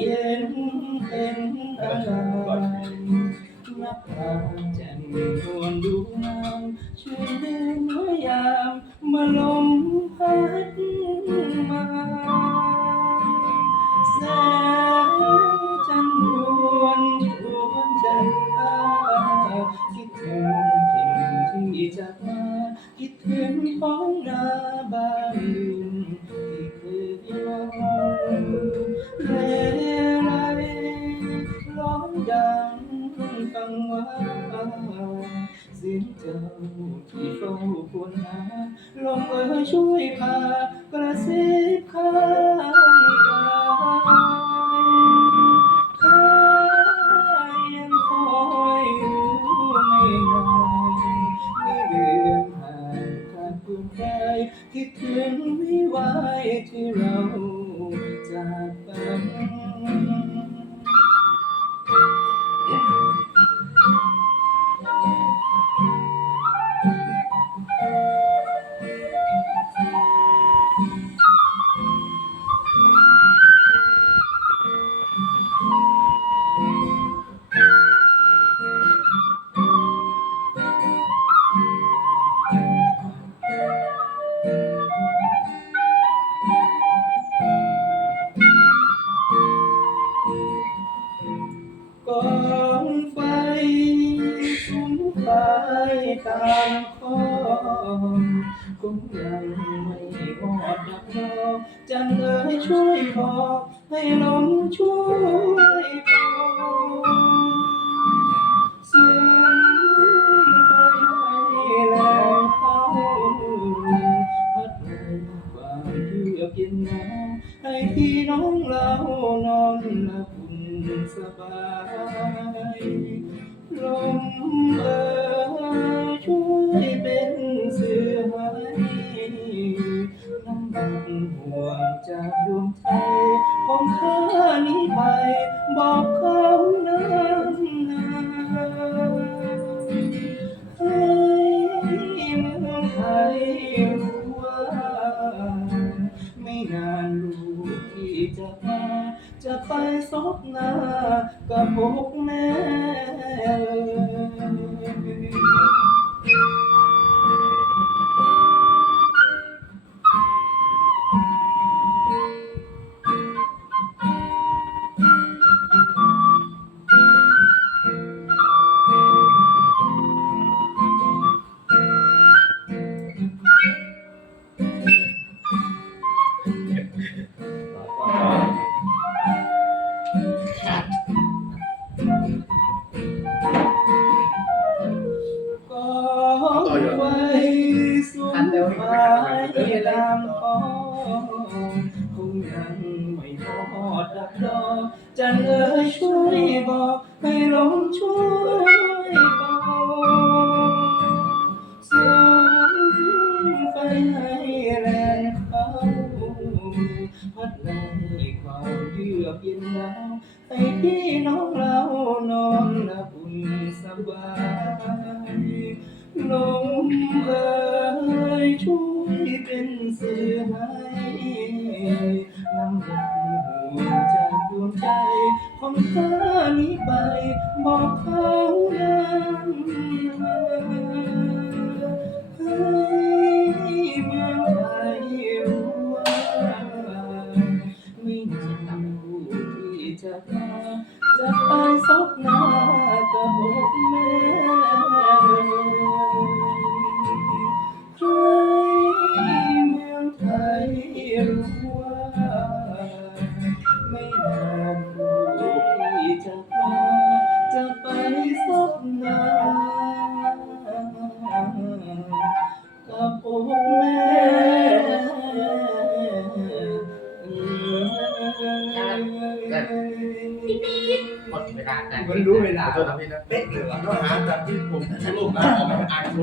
ยเย็นเป็นอะไรนับตาแจ่มนวลดูงามช่วยเล่น เจ้าที่เฝ้าควรหาลมเอ่ยช่วยพากระซิบข้างกายข้ายังคอยรู้ไม่นานไม่เลือนห่างจากดวงใจคิดถึงไม่ไหวที่เราจากกัน ตามคองคงยังไม่หมดดับรอจันเอ๋ยช่วยบอกให้ลมช่วยปองสุมไฟให้แรงเข้าพัดในความเยือกเย็นหนาวให้พี่น้องเรานอนหลับอุ่นสบายลมเอ่ย ห่วงจากดวงใจของข้านี้ไป บอกเขานั้นนาให้เมืองไทยรู้ว่า ไม่นานลูกที่จะมาจะไปซบหน้ากับอกแม่ก็ ไว้สูงไม้ตามท้อคงยังไม่ทอดดับรอจันเอ๋ยช่วยบอกให้ลงช่วย เยือกเย็นหนาวให้พี่น้องเรานอนหลับอุ่นสบายลมเอ่ยช่วยเป็นสื่อให้นำดังห่วงจากดวงใจของข้านี้ไปบอกเขานั้น ที่จะมาจะไปซบหน้ากับอกแม่ หมดเวลาแต่มันรู้เวลา ขอโทษนะพี่นะ เป๊ะเลยว่ะ ต้องหาจากที่ผมสรุปแล้วออกมาอ่าน